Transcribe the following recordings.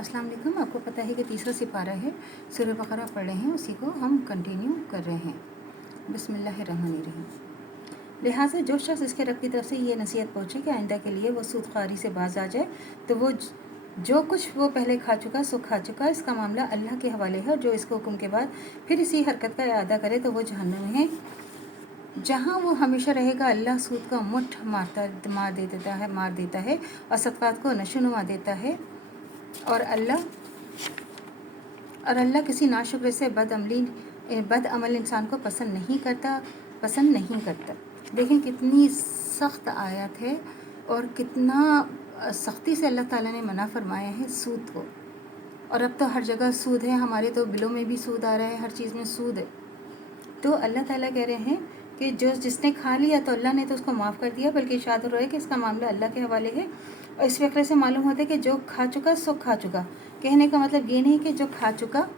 अस्सलाम वालेकुम। आपको पता है कि तीसरा सिपारा है, सूरह बकरा पढ़ रहे हैं, उसी को हम कंटिन्यू कर रहे हैं। बिस्मिल्लाहिर्रहमानिर्रहीम। लिहाजा जो शख्स इसके रब की तरफ से ये नसीहत पहुँचे कि आइंदा के लिए वो सूदख्वारी से बाज आ जाए, तो वो जो कुछ वो पहले खा चुका सो खा चुका। इसका मामला अल्लाह के हवाले है, और जो इसके हुक्म के बाद फिर इसी हरकत का इरादा करे तो वो जहन्नम में है, जहाँ वो हमेशा रहेगा। अल्लाह सूद का मुठ मार देता है और सदक़ात को नशोनुमा देता है, और अल्लाह किसी नाशुक्र से बदअमल इंसान को पसंद नहीं करता। देखें कितनी सख्त आयत है और कितना सख्ती से अल्लाह ताला ने मना फरमाया है सूद को। और अब तो हर जगह सूद है, हमारे तो बिलों में भी सूद आ रहा है, हर चीज़ में सूद है। तो अल्लाह ताला कह रहे हैं कि जिसने खा लिया तो अल्लाह ने तो उसको माफ़ कर दिया, बल्कि इरशाद हो रहा है कि इसका मामला अल्लाह के हवाले है। और इस फ़िक्र से मालूम होता है कि जो खा चुका सो खा चुका। कहने का मतलब ये नहीं कि जो खा चुका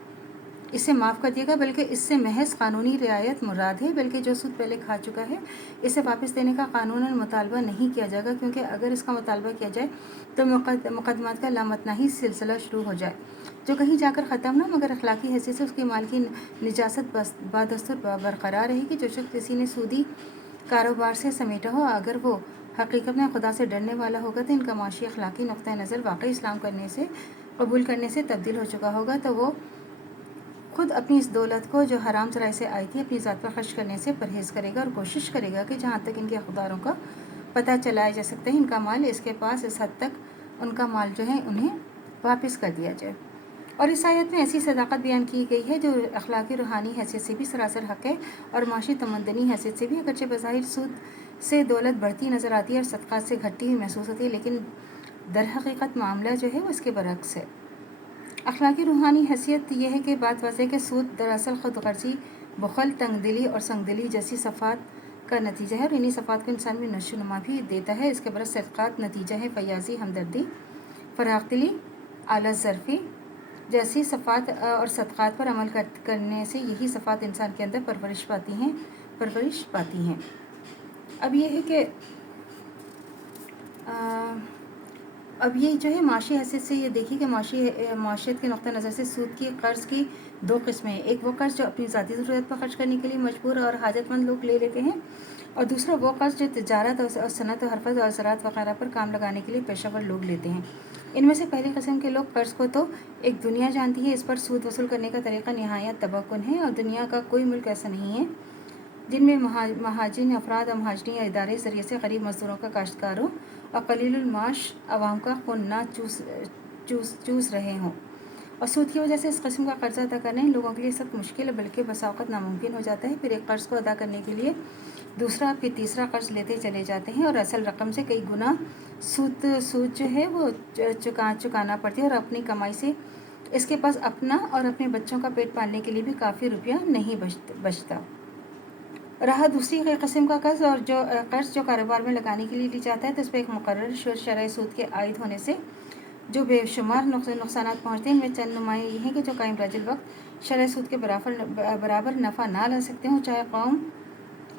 इसे माफ़ कर दिएगा, बल्कि इससे महज कानूनी रियायत मुराद है, बल्कि जो सूद पहले खा चुका है इसे वापस देने का कानूनन मुतालबा नहीं किया जाएगा, क्योंकि अगर इसका मुतालबा किया जाए तो मुकदमात का लामतनाही सिलसिला शुरू हो जाए, जो कहीं जाकर ख़त्म ना, मगर अखलाकी हैसियत से उसके माल की निजात बादस्तूर बरकरार रहेगी। जो शख्स किसी ने सूदी कारोबार से समेटा हो, अगर वो हकीकत में खुदा से डरने वाला होगा, तो इनका माशी अखलाकी नुक्ता नज़र वाकई इस्लाम कबूल करने से तब्दील हो चुका होगा, तो वो खुद अपनी इस दौलत को जो हराम ज़राए से आई थी अपनी ज़ात पर खर्च करने से परहेज़ करेगा, और कोशिश करेगा कि जहाँ तक इनके अखबारों का पता चलाया जा सकता है इनका माल इसके पास, इस हद तक उनका माल जो है उन्हें वापस कर दिया जाए। और इस आयत में ऐसी सदाकत बयान की गई है जो अखलाकी रूहानी हैसियत से भी सरासर हक़ है, और माशी तमद्दनी हैसियत से भी। अगरचे बज़ाहिर सूद से दौलत बढ़ती नज़र आती है और सदक़ात से घटती हुई महसूस होती है, लेकिन दर हकीकत मामला जो है वो इसके बरक्स है। अखलाकी रूहानी हैसियत यह है कि बात वाज़ेह कि सूद दरअसल ख़ुद गर्ज़ी, बुख़ल, तंगदिली और संगदिली जैसी सफ़ात का नतीजा है, और इन्हीं सफ़ात को इंसान में नशोनुमा भी देता है। इसके बरस सदक़ात नतीजा है फयाज़ी, हमदर्दी, फ़राख़दिली, आला ज़र्फ़ी जैसी सफ़ात, और सदक़ात पर अमल करने से यही सफ़ात इंसान के अंदर परवरिश पाती हैं। अब ये है कि अब ये जो है माशी हैसियत से ये देखिए कि माशियत के नुक़्ता नज़र से सूद की कर्ज़ की दो किस्में हैं। एक वो कर्ज़ जो अपनी ज़ाती ज़रूरत पर खर्च करने के लिए मजबूर और हाजतमंद लोग ले लेते हैं, और दूसरा वो कर्ज़ जो तिजारत और सनत और हरफत और ज़राअत वगैरह पर काम लगाने के लिए पेशावर लोग लेते हैं। इनमें से पहली किस्म के लोग कर्ज़ को तो एक दुनिया जानती है, इस पर सूद वसूल करने का तरीक़ा नहायत तबक्कुन है, और दुनिया का कोई मुल्क ऐसा नहीं है जिनमें महाजिन अफराद और महाजनी या इदारे ज़रिए से गरीब मज़दूरों का, काश्तकारों और कलीलुल माश अवाम का खून ना चूस रहे हों। और सूद की वजह से इस किस्म का कर्ज़ा अदा करना इन लोगों के लिए सख्त मुश्किल है, बल्कि बसा औक़ात नामुमकिन हो जाता है। फिर एक कर्ज़ को अदा करने के लिए दूसरा फिर तीसरा कर्ज़ लेते चले जाते हैं, और असल रकम से कई गुना सूद जो है वो चुकाना पड़ती है, और अपनी कमाई से इसके पास अपना और अपने बच्चों का पेट पालने के लिए भी काफ़ी रुपया नहीं बचता। रहा दूसरी किस्म का कर्ज़, और जो कर्ज़ जो कारोबार में लगाने के लिए ली जाता है, तो इस पर एक मुकर्रर शरह सूद के आयद होने से जो बेशुमार नुकसानात पहुँचते हैं। इनमें चंद नुमाया ये हैं कि जो कायम राजिल वक्त शरह सूद के बराबर नफ़ा ना ला सकते हों, चाहे कौम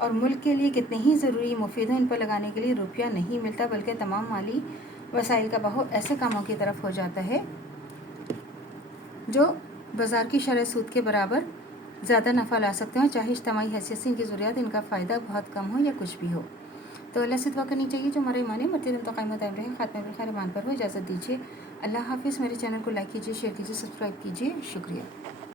और मुल्क के लिए कितने ही ज़रूरी मुफीद हों, इन पर लगाने के लिए रुपया नहीं मिलता, बल्कि तमाम माली वसाइल का बहाव ऐसे कामों की तरफ हो जाता है जो बाज़ार की शरह सूद के बराबर ज़्यादा नफ़ा ला सकते हो, चाहे इज्तिमाई हैसियत से इनकी ज़रूरियात, इनका फ़ायदा बहुत कम हो या कुछ भी हो। तो अल्लाह से दुआ करनी चाहिए जो हमारे ईमान है मरते दम क़यामत कायम रहे, ख़ात्मा बिल खैर ईमान पर हो। इजाज़त दीजिए। अल्लाह हाफ़िज़। मेरे चैनल को लाइक कीजिए, शेयर कीजिए, सब्सक्राइब कीजिए। शुक्रिया।